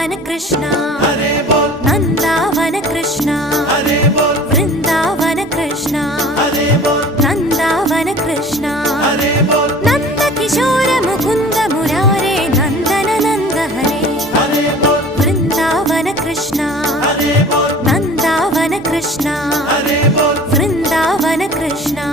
वृंदावन कृष्णा नंदावन कृष्णा वृंदावन कृष्णा नंदावन कृष्णा नंद किशोर मुकुंद मुरारे नंदन नंद हरे वृंदावन कृष्णा नंदावन कृष्णा वृंदावन कृष्णा